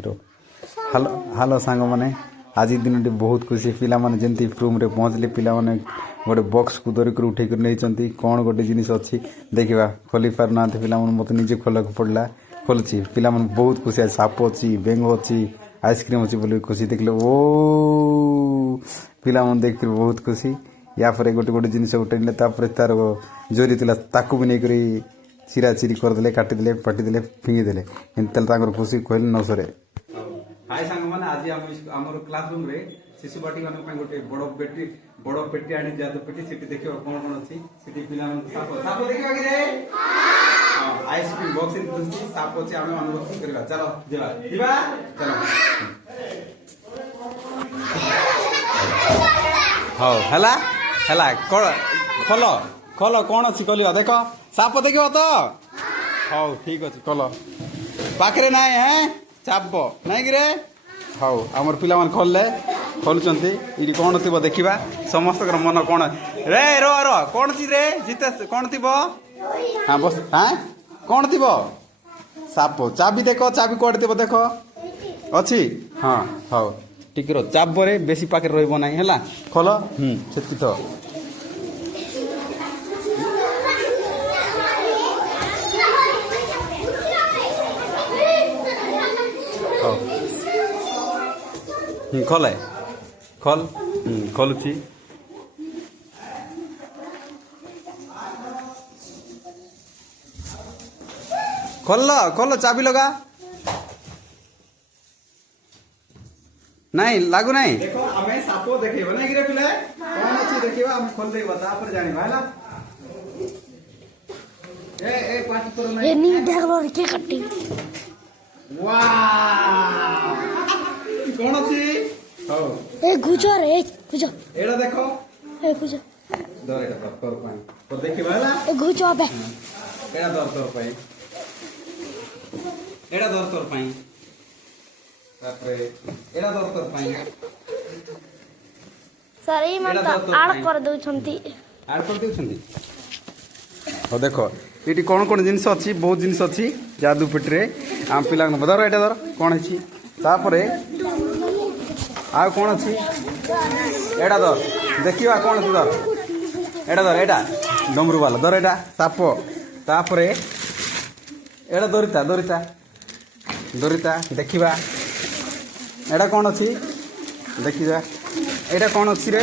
रो hello hello सांग मैंने आज दिन बहुत खुशी पिला माने जंती रूम रे पहुँचले पिला माने गोटे बॉक्स को धरिक उठे नहीं कौन गोटे जिनिस अच्छी देखा खोली पार ना पिला मत निजे खोला पड़ा खोलुची पिला बहुत खुशी आज साप अच्छी बेंग अच्छी आइसक्रीम अच्छी बोल खुशी देखले ओ पिला देख बहुत खुशी या पर गोटे गोटे जिनिस उठे तार जोरी था ताकू भी नहीं चिरा चिरी करदे काटिदे पाटिदे फिंगिदे एमती खुशी कहले न सरे। हाय सांग मैंने आज आम क्लासरूम रे शिशु बाटी मान गोटे बड़ पेटी आनी जादू पेटी से देखिए कौन कौन अच्छी पिला साप देखा कि आइसक्रीम बॉक्स साप अच्छे आम अनबॉक्सिंग करवा चलो जीवा चलो हाँ है खोल खोल कौन अच्छी कल देख साप देख तो हाँ ठीक अच्छे कल पाखे ना है चाप नाई कि हाँ आमर पिला खोलले खोलुंट ये कौन थी देखा समस्त मन कौन रे रो रो कौन थी रे जीते कौन थी हाँ बस हाँ कौन थी साप चाबी देख चाबी कौन थी देख अच्छी हाँ हाँ ठीक रो चाप रे बेसी पाखे रही ना है खोल से तो खोल खोल खोलुची खोल खोल चाबी लगा नहीं लागू नहीं देखो हमें सापो देखेबा नहीं रे पिले कौन अछि देखिबा हम खोल देबा तापर जानिबा हला ए पांच पर नहीं ये नी देखलो रे के कट्टी वाह कौन अछि हो ए गुजर ए गुजर एड़ा देखो ए गुजर दर एटा तोर पाई तो देखिबा हला ए गुजर बे एड़ा दर तोर पाई एड़ा दर तोर पाई तापरे एड़ा दर तोर पाई सर ई मन तो आड़ कर दउ छंती आड़ कर दउ छंती हो देखो ये कौन कौन जिनस अच्छी बहुत जिनस अच्छी जादू पेटी आम पिला धर एटा धर कौन है तापर आ कौन अच्छी एटा धर देखा कौन अच्छी धर एटा धर एटा डमरू वाला धर एटा साप तापर एटा दरिता दरिता दरिता देखा एटा कौन अच्छी देखा एटा कौन अच्छी रे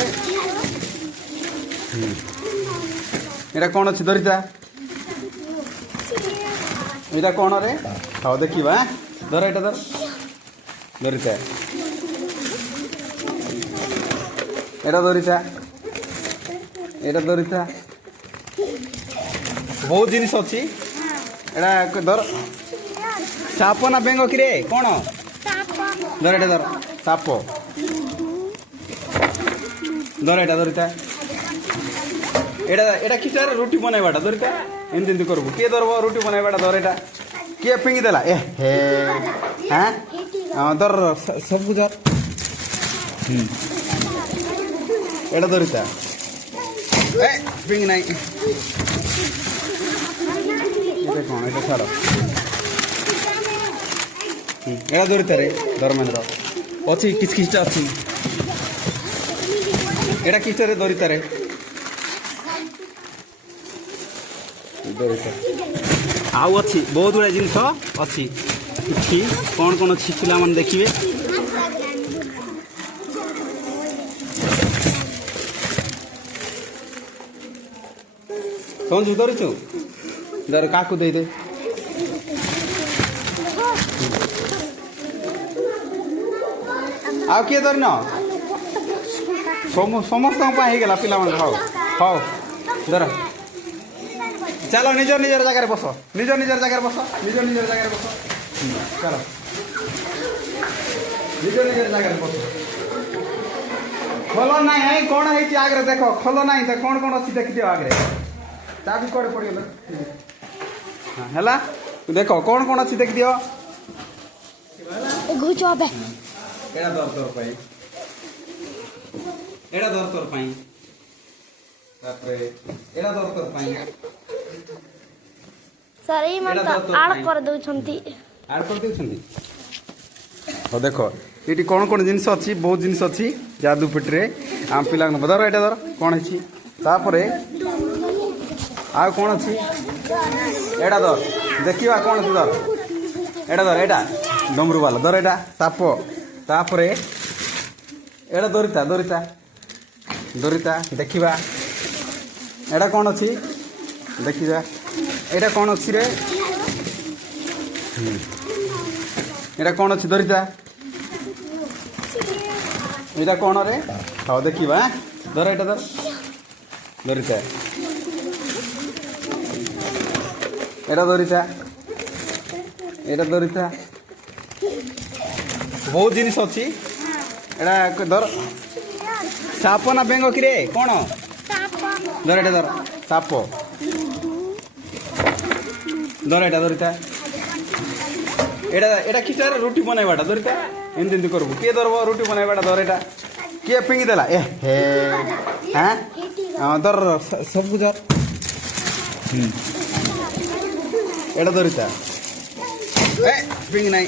एटा कौन अच्छी दरिता एटा कौन रे हाँ देखा धर एटा धर दरिता एटा दरिता एटा दरिता बहुत जिनिस अच्छी एटा धर साप ना बेंग कि रे कौन धर एटा धर साप धर एटा दरिता एटा एटा किटार रोटी बनाइबाटा दरिता एमती करबू किए धरब रोटी बनाइबाटा धर एटा किए फिंगी देला ए हे हाँ धर सब धर एटा दरिता ए फिंगी नाई एटा कौन एटा छाड़ एटा दरिता रे धर्मेंद्र अच्छी किस किसटा अच्छी एटा किसटा रे दरिता रे दरिता आउ अच्छी बहुत गुड़ा जिनस अच्छी कि कौन कौन अच्छी पिला मन देखिए समझ धरचु दर का दे दे आउ किए धरन समस्त होगा पिला हाँ हाँ धर चलो निज निजर जगह बस निज निजर जगह बस निज निजर जगह बस चलो निज निजर जगह बस खोल ना है कौन है आगे देख खोल ना तो कौन कौन अच्छी देखी दियो आगे चाबी कड़े पड़गला है देख कौन कौन अच्छी देखी दियो एड़ा दर तोर पाई एड़ा दर तोर पाई तापरे एड़ा दर तोर पाई सर ई मन तो आड़ कर दउ छंती आड़ कर दउ छंती ହଁ ଦେଖ ଏଠି କ'ଣ କ'ଣ ଜିନିଷ ଅଛି ବହୁତ ଜିନିଷ ଅଛି ଯାଦୁ ପେଟିରେ ଆମ ପିଲାଙ୍କୁ ଧର ଏଇଟା ଧର କ'ଣ ହେଇଛି ତାପରେ ଆଉ କ'ଣ ଅଛି ଏଇଟା ଧର ଦେଖିବା କ'ଣ ଅଛି ଧର ଏଇଟା ଧର ଏଇଟା ଡମରୁ ବାଲା ଧର ଏଇଟା ସାପ ତାପରେ ଏଇଟା ଦରିତା ଦରିତା ଦରିତା ଦେଖିବା ଏଇଟା କ'ଣ ଅଛି ଦେଖିବା ଏଇଟା କ'ଣ ଅଛି ରେ ଏଇଟା କ'ଣ ଅଛି ଦରିତା ଏଇଟା କ'ଣ ରେ ହଉ ଦେଖିବା ଧର ଏଇଟା ଧର ଦରିତା ଏଇଟା ଦରିତା ଏଇଟା ଦରିତା ବହୁତ ଜିନିଷ ଅଛି ଏଇଟା ଧର ସାପ ନା ବେଙ୍ଗ କିରେ କ'ଣ ଧର ଏଇଟା ଧର ସାପ ଧର ଏଇଟା ଦରିତା ଏଇଟା ଏଇଟା କିଟାରେ ରୁଟି ବନେଇବାଟା ଦରିତା ଏମିତି ଏମିତି କରିବୁ କିଏ ଧରବ ରୁଟି ବନେଇବାଟା ଧର ଏଇଟା କିଏ ଫିଙ୍ଗି ଦେଲା ଏ ହେ ହଁ ଧର ସବୁ ଧର ଏଇଟା ଦରିତା ଏ ଫିଙ୍ଗି ନାହିଁ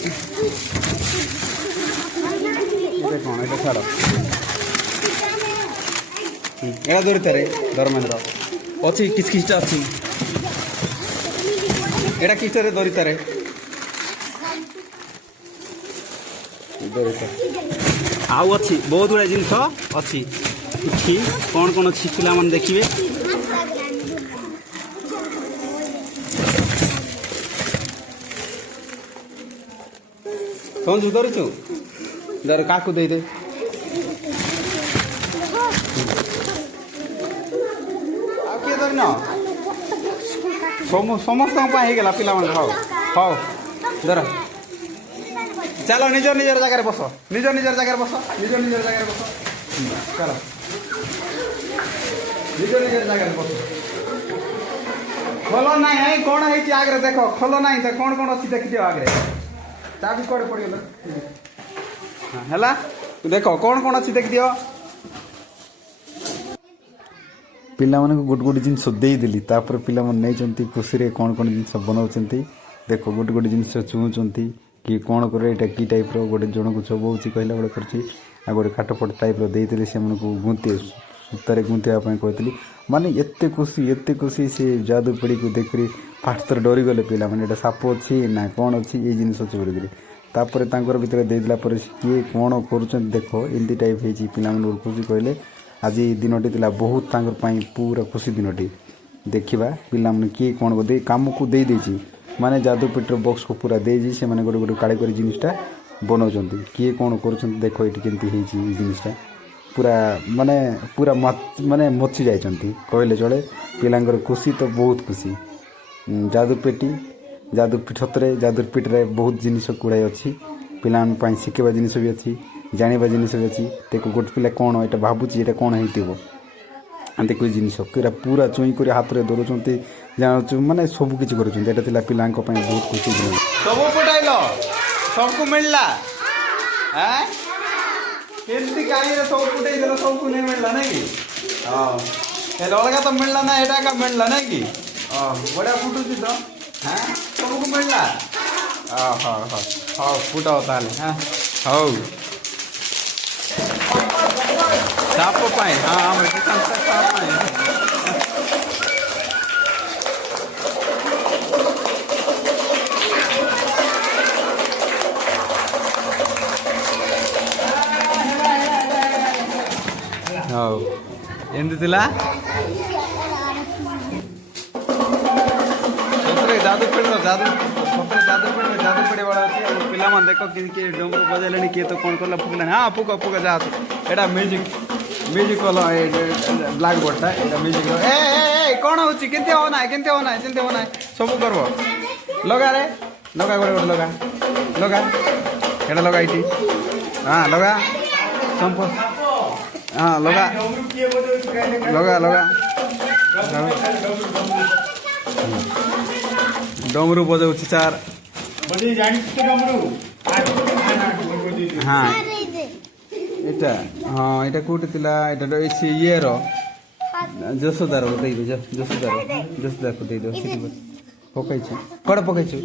ଏଇଟା କ'ଣ ଏଇଟା ଛାଡ଼ ଏଇଟା ଦରିତାରେ ଧର୍ମେନ୍ଦ୍ର ଅଛି କିଛି କିଛିଟା ଅଛି ଏଇଟା କିଛିଟାରେ ଦରିତାରେ ଆଉ ଅଛି ବହୁତ ଗୁଡ଼ାଏ ଜିନିଷ ଅଛି କିଛି କ'ଣ କ'ଣ ଅଛି ପିଲାମାନେ ଦେଖିବେ ସଞ୍ଜୁ ଧରୁଛୁ ଧର କାହାକୁ ଦେଇଦେ ଆଉ କିଏ ଧରିନ ସମସ୍ତଙ୍କ ପାଇଁ ହେଇଗଲା ପିଲାମାନେ ହଉ ହଉ ଧର ଚାଲ ନିଜ ନିଜର ଜାଗାରେ ବସ ନିଜ ନିଜର ଜାଗାରେ ବସ ନିଜ ନିଜର ଜାଗାରେ ବସ ଚାଲ ନିଜ ନିଜର ଜାଗାରେ ବସ ଖୋଲ ନାହିଁ କ'ଣ ହେଇଛି ଆଗରେ ଦେଖ ଖୋଲ ନାହିଁ ତ କ'ଣ କ'ଣ ଅଛି ଦେଖିଦିଅ ଆଗରେ ଚାବି କୁଆଡ଼େ ପଡ଼ିଗଲା ହେଲା ଦେଖ କ'ଣ କ'ଣ ଅଛି ଦେଖିଦିଅ ପିଲାମାନଙ୍କୁ ଗୋଟେ ଗୋଟେ ଜିନିଷ ଦେଇଦେଲି ତାପରେ ପିଲାମାନେ ନେଇଛନ୍ତି ଖୁସିରେ କ'ଣ କ'ଣ ଜିନିଷ ବନାଉଛନ୍ତି ଦେଖ ଗୋଟେ ଗୋଟେ ଜିନିଷ ଛୁଉଁଛନ୍ତି କି କ'ଣ କରେ ଏଇଟା କି ଟାଇପ୍ର ଗୋଟେ ଜଣକୁ ଚବଉଛି କହିଲା ବେଳେ କରୁଛି ଆଉ ଗୋଟେ କାଠପଟ ଟାଇପ୍ର ଦେଇଥିଲି ସେମାନଙ୍କୁ ସୂତାରେ ଗୁନ୍ଥିବା ପାଇଁ କହିଥିଲି ମାନେ ଏତେ ଖୁସି ସେ ଯାଦୁ ପିଢ଼ିକୁ ଦେଖିକରି ଫାଷ୍ଟ ଥର ଡରିଗଲେ ପିଲାମାନେ ଏଇଟା ସାପ ଅଛି ନା କ'ଣ ଅଛି ଏଇ ଜିନିଷ ଅଛି ବୋଲିକରି ତାପରେ ତାଙ୍କର ଭିତରେ ଦେଇଦେଲା ପରେ କିଏ କ'ଣ କରୁଛନ୍ତି ଦେଖ ଏମିତି ଟାଇପ୍ ହେଇଛି ପିଲାମାନଙ୍କୁ ଖୁସି କହିଲେ ଆଜି ଦିନଟି ଥିଲା ବହୁତ ତାଙ୍କର ପାଇଁ ପୁରା ଖୁସି ଦିନଟି ଦେଖିବା ପିଲାମାନେ କିଏ କ'ଣ କାମକୁ ଦେଇଛି ମାନେ ଯାଦୁ ପେଟିର ବକ୍ସକୁ ପୁରା ଦେଇଛି ସେମାନେ ଗୋଟେ ଗୋଟେ କାଳି କରି ଜିନିଷଟା ବନାଉଛନ୍ତି କିଏ କ'ଣ କରୁଛନ୍ତି ଦେଖ ଏଇଠି କେମିତି ହେଇଛି ଏଇ ଜିନିଷଟା ପୁରା ମାନେ ମଚି ଯାଇଛନ୍ତି କହିଲେ ଚଳେ ପିଲାଙ୍କର ଖୁସି ତ ବହୁତ ଖୁସି ଯାଦୁ ପେଟି ସତରେ ଯାଦୁ ପେଟିରେ ବହୁତ ଜିନିଷ ଗୁଡ଼ାଏ ଅଛି ପିଲାମାନଙ୍କ ପାଇଁ ଶିଖିବା ଜିନିଷ ବି ଅଛି ଜାଣିବା ଜିନିଷ ବି ଅଛି ଦେଖ ଗୋଟେ ପିଲା କ'ଣ ଏଇଟା ଭାବୁଛି ଏଇଟା କ'ଣ ହେଇଥିବ ଦେଖ ଜିନିଷ ପୁରା ଚୁଇଁ କରି ହାତରେ ଧରୁଛନ୍ତି ଜାଣୁଛୁ ମାନେ ସବୁ କିଛି କରୁଛନ୍ତି ଏଇଟା ଥିଲା ପିଲାଙ୍କ ପାଇଁ ବହୁତ ଖୁସି ଦିନ ସବୁ ପଟାଇଲ सबको मिलला हैं केमती काहीरे सब फुटै देला सबको नहीं मिलला नहीं कि हां ए लड़का तो मिलला ना एटा का मिलला नहीं कि हां बड़ा फुटुची तो हैं सबको मिलला हां हां हां हां फुटाओ ताले हैं हां साप पाए हां हमर किसान साप पाए ହଉ ଏମିତି ଥିଲା ସତରେ ଯାଦୁ ପେଡ଼ିର ଯାଦୁ ପେଡ଼ି ବାଲା ଅଛି ପିଲାମାନେ ଦେଖ କିଏ ଡମ୍ବରୁ ବଜାଇଲେଣି କିଏ ତ କ'ଣ କଲା ଫୁକିଲାଣି ହଁ ଫୁକ ଯା ଏଇଟା ମ୍ୟୁଜିକ୍ କଲ ବ୍ଲାକ୍ ବୋର୍ଡ଼ଟା ଏଇଟା ମ୍ୟୁଜିକ୍ ଏ କ'ଣ ହେଉଛି କେମିତି ହବ ନାହିଁ ସେମିତି ହବ ନାହିଁ ସବୁ କରିବ ଲଗାରେ ଲଗା ଗୋଟେ ଲଗା ଏଇଟା ଲଗା ଏଇଠି ହଁ ଲଗା ସମ୍ପ हाँ लगा डमरू बजाऊँ चार हाँ एटा हाँ एटा कोटे तिला एटा ये रो जसोदार दे दो जसोदार को दे दो पकाई कड़े पकाई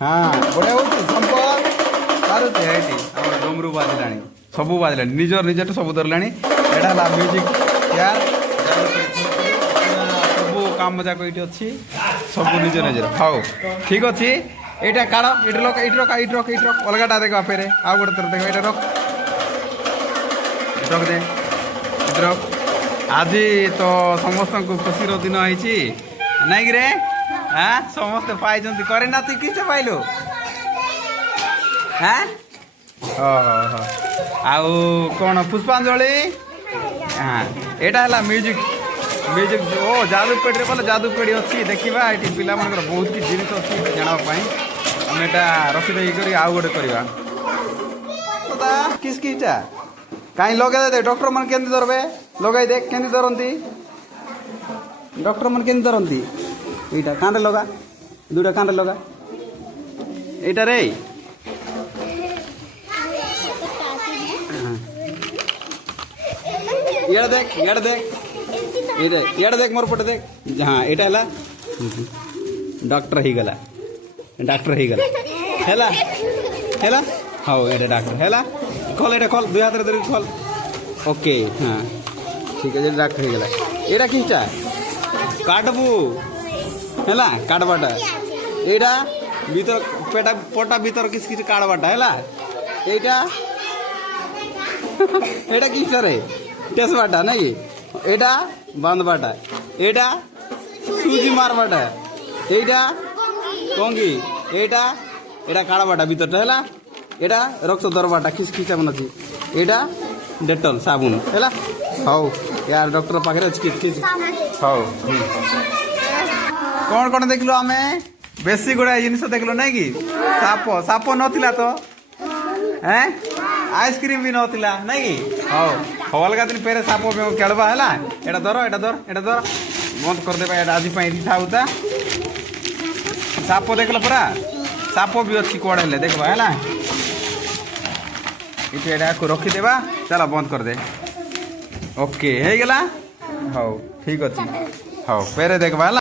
हाँ बढ़िया हो संपत ପାରୁଛି ଏଇଠି ଆମର ଡମରୁ ବାଜିଲାଣି ସବୁ ବାଜିଲାଣି ନିଜର ନିଜର ସବୁ ଧରିଲାଣି ଏଇଟା ହେଲା ମ୍ୟୁଜିକ୍ ଚେୟାର ସବୁ କାମ ଯାକ ଏଇଠି ଅଛି ସବୁ ନିଜ ନିଜର ହଉ ଠିକ ଅଛି ଏଇଟା କାଢ଼ ଏଇଠି ରଖ ଏଇଠି ରଖ ଏଇଠି ରଖ ଏଇଠି ରଖ ଅଲଗାଟା ଦେଖ ଫେରେ ଆଉ ଗୋଟେ ଥର ଦେଖ ଏଇଟା ରଖ ରଖ ଦେ ଏଇଠି ରଖ ଆଜି ତ ସମସ୍ତଙ୍କୁ ଖୁସିର ଦିନ ହେଇଛି ନାଇଁ କିରେ ହଁ ସମସ୍ତେ ପାଇଛନ୍ତି କରିନା ତୁ କିସ ପାଇଲୁ ହଁ ଓହୋ ଆଉ କ'ଣ ପୁଷ୍ପାଞ୍ଜଳି ହଁ ଏଇଟା ହେଲା ମ୍ୟୁଜିକ୍ ଓ ଯାଦୁପେଡ଼ିରେ ବୋଲେ ଯାଦୁପେଡ଼ି ଅଛି ଦେଖିବା ଏଠି ପିଲାମାନଙ୍କର ବହୁତ କିଛି ଜିନିଷ ଅଛି ଜାଣିବା ପାଇଁ ଆମେ ଏଇଟା ରଖିଦେଇ କରି ଆଉ ଗୋଟେ କରିବା କିସ୍ କିଟା କାହିଁ ଲଗାଇ ଦେ ଡକ୍ଟର ମାନେ କେମିତି ଧରବେ ଲଗାଇ ଦେ କେମିତି ଧରନ୍ତି ଡକ୍ଟର ମାନେ କେମିତି ଧରନ୍ତି ଏଇଟା କାନରେ ଲଗା ଦୁଇଟା କାନରେ ଲଗା ଏଇଟା ରେ ଇଆଡ଼େ ଦେଖ ଇଆଡ଼େ ଦେଖ ଏଇଟା ଇଆଡ଼େ ଦେଖ ମୋର ପଟେ ଦେଖ ହଁ ଏଇଟା ହେଲା ଡକ୍ଟର ହେଇଗଲା ହେଲା ହେଲା ହଉ ଏଇଟା ଡାକ୍ତର ହେଲା ଖୋଲ ଏଇଟା ଖୋଲ ଦୁଇ ହାତରେ ଧରିକି ଖୋଲ ଓକେ ହଁ ଠିକ ଅଛି ଡାକ୍ତର ହେଇଗଲା ଏଇଟା କିଟା କାଟବୁ ହେଲା କାଟବାଟା ଏଇଟା ଭିତର ପଟା ଭିତର କିଛି କିଛି କାଟବାଟା ହେଲା ଏଇଟା ଏଇଟା କିସରେ টেসবাটা নাকি এটা বাঁধবাটা এটা সুজি মারবাটা এইটা কঙ্গি এইটা এটা কাড়াবাটা ভিতরটা হেলা এটা রক্ত দরবাটা খিসখিস এমন আছে এটা ডেটল সাবুন হেলা হও ইয়ার ডক্টর পাখে ଅଛି କିଛି ହଉ କ'ଣ କ'ଣ ଦେଖିଲୁ ଆମେ ବେଶୀ ଗୁଡ଼ାଏ ଜିନିଷ ଦେଖିଲୁ ନାଇଁ କି ସାପ ନଥିଲା ତ ଆଇସ୍କ୍ରିମ୍ ବି ନଥିଲା ନାଇଁ କି ହଉ ହଉ ଅଲଗା ଦିନ ଫେରେ ସାପ ଖେଳବା ହେଲା ଏଇଟା ଧର ବନ୍ଦ କରିଦେବା ଏଇଟା ଆଜି ପାଇଁ ଏଠି ଥାଉତା ସାପ ଦେଖିଲ ପରା ସାପ ବି ଅଛି କୁଆଡ଼େ ହେଲେ ଦେଖିବା ହେଲା ଏଠି ଏଇଟାକୁ ରଖିଦେବା ଚାଲ ବନ୍ଦ କରିଦେ ଓକେ ହେଇଗଲା ହଉ ଠିକ ଅଛି ହଉ ଫେରେ ଦେଖିବା ହେଲା।